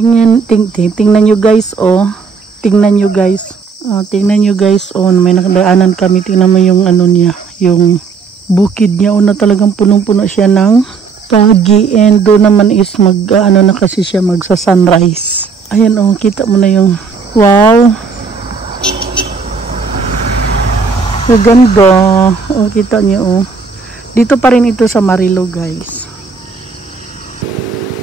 Tingnan nyo guys, oh. Tingnan nyo guys. Tingnan nyo guys, oh. May nakadaanan kami. Tingnan mo yung ano niya. Yung bukid niya. Oh, na talagang punong-puno siya ng pagi. And doon naman is ano na kasi siya magsa-sunrise. Ayan, oh. Kita mo na yung wow. Ang ganda. Oh, kita nyo, oh. Dito pa rin ito sa Marilo, guys.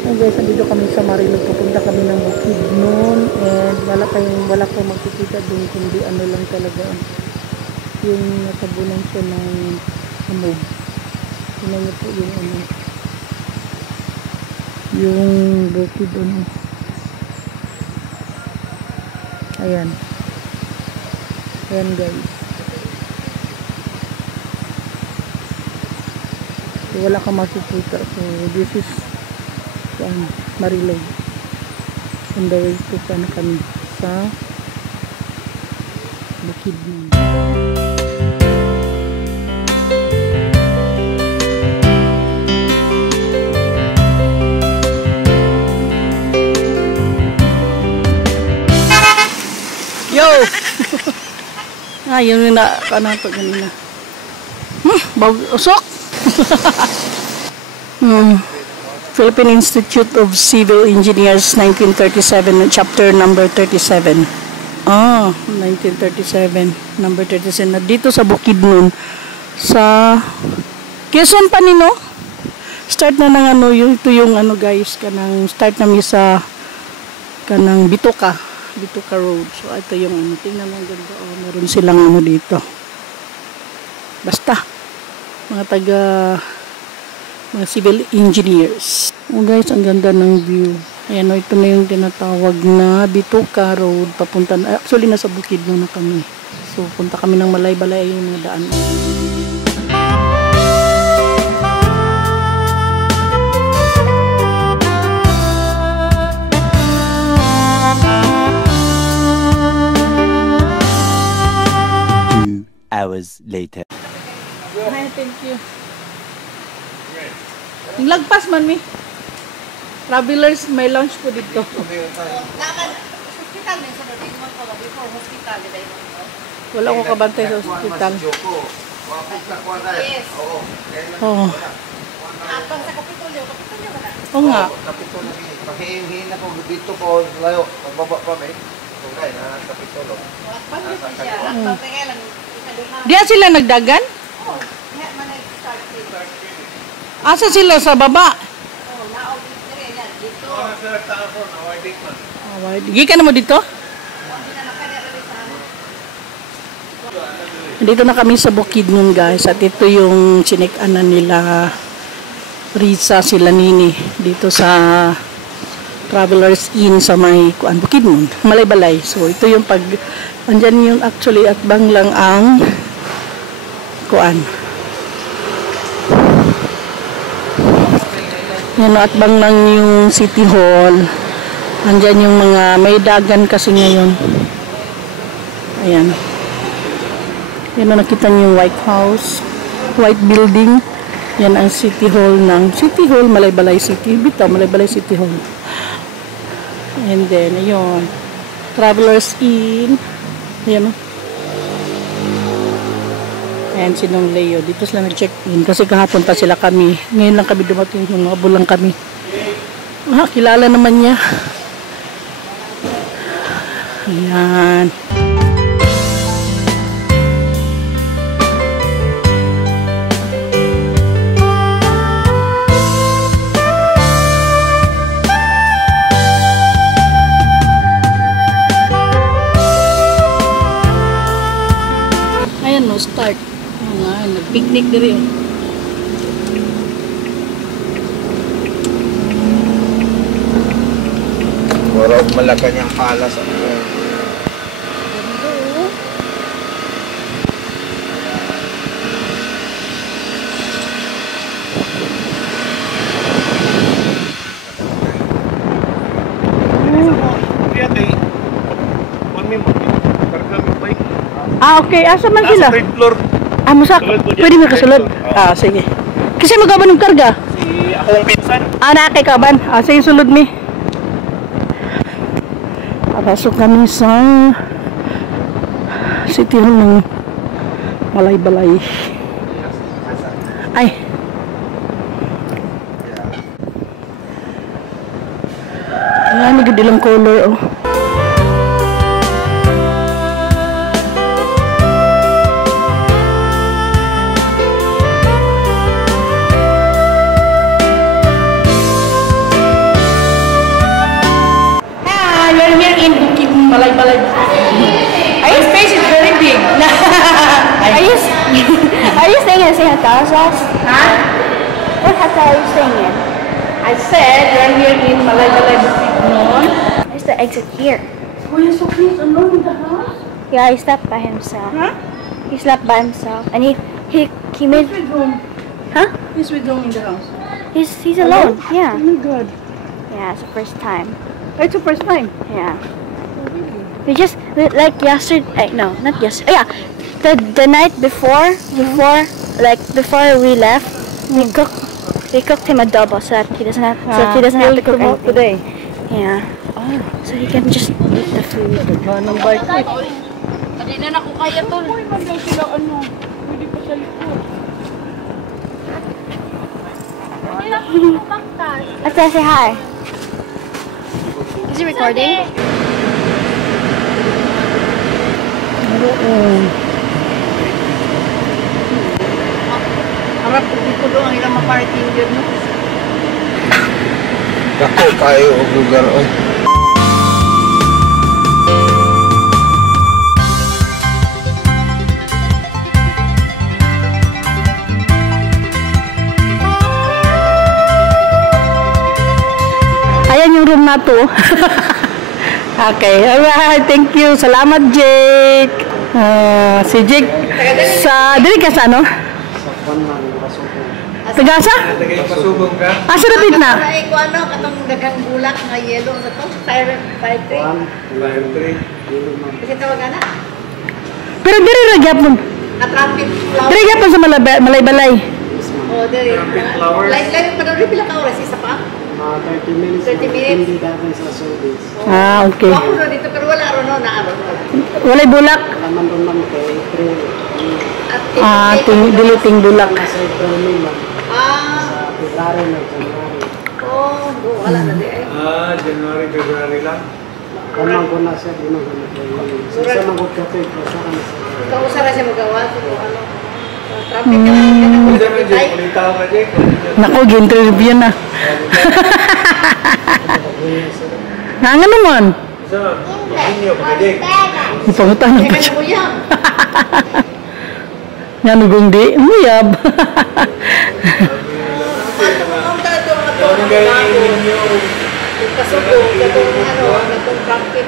Ayan, guys, nandito kami sa Marilo. Pupunta kami ng Bukidnon. And wala kayong makikita doon. Kundi ano lang talaga. Yung natabunan siya ng amog. Tingnan niyo po yung ano. Yung Bukidnon. Ayan. Ayan, guys. Wala kang makikita. So this is Marilog. On the way to kami sa Bukidnon. Yo! Yun na kanato ganina. Usok! Philippine Institute of Civil Engineers 1937 chapter number 37. 1937 number 37 na dito sa Bukidnon sa Quezon pa nino. Start na ng ano ito yung ano guys kanang start namin sa kanang Bituka Road. So ito yung ano tingnan mo ganda meron silang ano dito. Basta mga civil engineers. Oh guys, ang ganda ng view. Ayan, ito na yung tinatawag na Bituka Road. Papunta na, actually nasa Bukidnon na kami. So, punta kami ng Malay-Balay yung mga daan. Hours later. Hi, thank you. Lagpas man mi. Travelers may lunch po dito. Naman hospital din sa dito mo ko before hospital dito mo. Wala ko kabantay sa hospital. Yes. Oo. Atong sa Kapitolyo wala. Oo nga. Kapitolyo pahihingi na ko dito ko layo pagbaba pa may. Okay na Kapitolyo. Pag siya at kaya lang Diyan sila nagdagan? Oh, diha man start dito. Asa sila sa baba? Oh, naog dire yan dito. Gikan mo dito? Dito na kami sa Bukidnon guys at ito yung chinik-anan nila Risa sila Nini dito sa Travelers Inn sa may Bukidnon, Malay-Balay. So ito yung andyan yung actually at bang lang ang yan at bang lang yung City Hall. Andyan yung mga may dagan kasi ngayon. Ayan. Yan na nakita niyo yung White House, White Building. Yan ang City Hall ng Malay-Balay City. Bitaw, Malay-Balay City Hall. And then, ayun. Travelers Inn. Ayan o. Ayan, sinong Leo. Dito sila nag-check-in. Kasi kahapon pa sila kami. Ngayon lang kami dumating. Yung mga bulang kami. Kilala naman niya. Ayan. Start. Nag-picnic diri. Warog malaka niyang palas. Okay. Asa man sila? Third floor. Musak. Pwede mo kasulod? Sige. Kasi magaban ng karga? Si akong pinsan. Nakay kaban. Sige, sulod mi. Pasok kami sa City Hall ng Balay-Balay. Ay! Ayan, nagadilang color, oh. Balay-Balay. Your face is very big. Are you staying in the same hotel as us? Huh? What hotel are you staying in? I said you're here in Balay-Balay Bukid noon. There's the exit here. Oh, you're so pleased alone in the house? Yeah, he slept by himself. Huh? He slept by himself, and he made. With whom? Huh? He's with whom in the house? He's alone. Yeah. Oh my God. Yeah, it's the first time. It's the first time. Yeah. We just like yesterday. No, not yesterday. Yeah, the night before we left, we cooked him a double so that he doesn't have to cook anything. Today. Yeah. Oh, So he can just eat the food. anong bike it? Hindi na ako kaya tol. Let's say hi. Is he recording? Harap ko doon ang ilang ma-parking yun, no? Dako kayo og lugar oy. Ayan yung room na to. Okay, alright, thank you. Salamat, Jake. Si Jake sa dili ka sa ano? Tagasa? Pasubong ka? Asa rapid na? Ay, kung ano, katong daghang bulak nga yellow sa to. Fire tree. Fire tree. Kasi tawagan na. Pero diri ra gyapon. Attractive flower. Diri gyapon sa Balay-Balay. Oh, dali. flowers. Like, padali pila ka oras, isa pa? 30 minutes. 30 minutes. Hindi dahil sa service. Ah, okay. Ako na dito, pero wala ron, no? Naaron. Walay bulak. Laman doon lang kay April. At Diliting bulak. Nasa April may lang. Ah, Sa February na January. oh, wala na di ay. January, February lang. Kamang ko na siya, ginagawa ko yun. Sa mga kape ko, sa kanila. Kausara siya magawa, so ano. Traffic ka lang. Pwede mo dyan, ulitaw ka dyan. Nako, gi-interview na. Nga naman. So, inyo, pwede. Ipangutang na Kaya pa kanya siya. mo yan. Nga nagong di. Umuyab. Ano gawin ninyo? Pasubo, gatong ano, gatong traffic.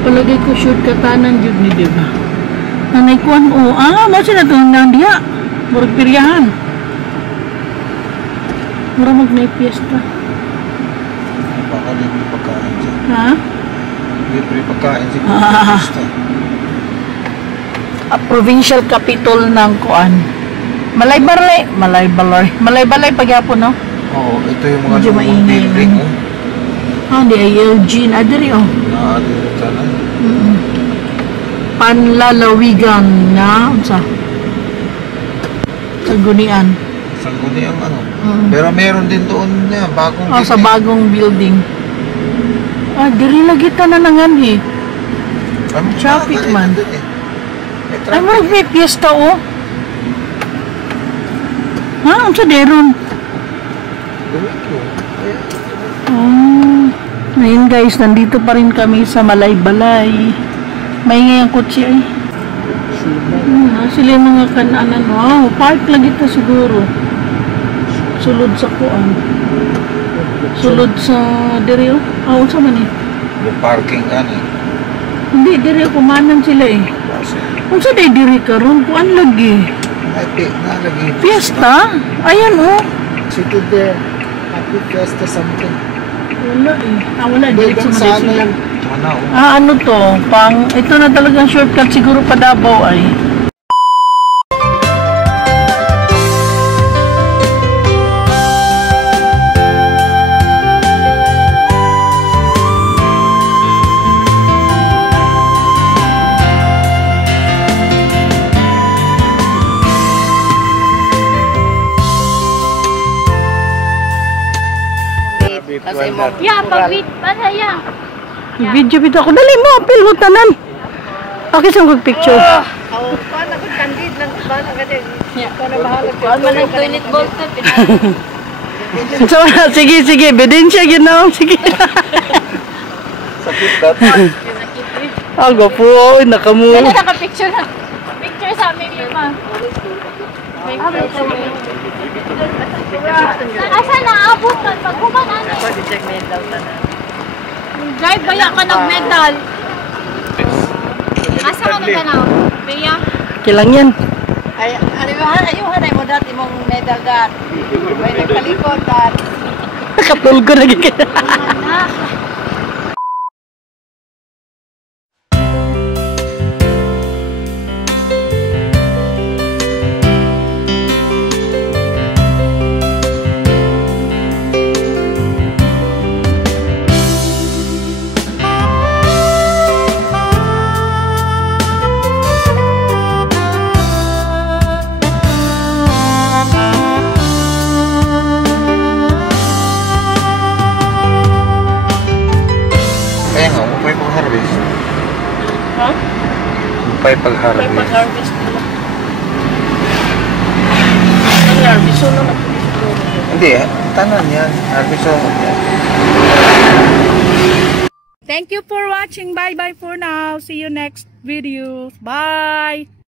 Palagay ko shortcutanan jud ni diba. Nanay kuan o mo sila tong nang diha. Murag piryahan. Mura mag may piyesta. Baka libre pagkain siya. Ha? Libre pagkain siya. Provincial capital ng kuan. Balay-Balay pagyapon no. Oo, ito yung mga Medyo lumang maingay building. lang. Di ay Eugene adiri oh. Nakadiri ka na. Panlalawigan na unsa? Sagunian. Sangguni ang ano. Pero meron din doon niya, bagong Sa building. bagong building. Diri lagi ta na nanganhi. Traffic man. Ay mo may piyesta oh. Unsa deron? Ngayon guys, nandito pa rin kami sa Balay-Balay. May ngayang kutsi ay. Sila yung mga kananan. Wow, park lagi ito siguro. Sulod sa kuan. Sulod sa diri oh. Unsa man eh? Yung parking ano. Hindi, diri kumanan sila eh. Unsa day diri karon? Kuan lagi. Ay, nalagi. Fiesta? Ayan oh. City there. Happy Fiesta something. Wala eh. Wala. Direct sa Sa ano Malaysia. yan? Ano, Ano to? Ito na talagang shortcut siguro pa Davao ay. Bit Kasi well mo. done. Yeah, pag-wait. Masaya. Video ako. Dali mo, apil mo tanan. Okay, sa picture. Oh, paano ko candid lang ba na kasi. Paano bahala ko. Paano man toilet bowl ka So, sige, ebidensya ginaw. Sige. Sakit dat. Aga po, oy, nakamu. Naka-picture na. Picture sa amin yun, ma. Asa na abot ka? Pag kumanan eh. check me daw na. Drive baya ka ng-medal. Asa ka na tanaw? Baya? Kilang yan. Ay, ayuhan ay mo dati mong medal dat. May nagkalikod dat. Nakatulgo na gigit. Kaya nga, upay pag-harvest. Ha? Upay pag-harvest. Pag-harvest nila. Pag-harvest, so na Hindi, tanan yan. Harvest ako yan. Thank you for watching. Bye-bye for now. See you next videos. Bye!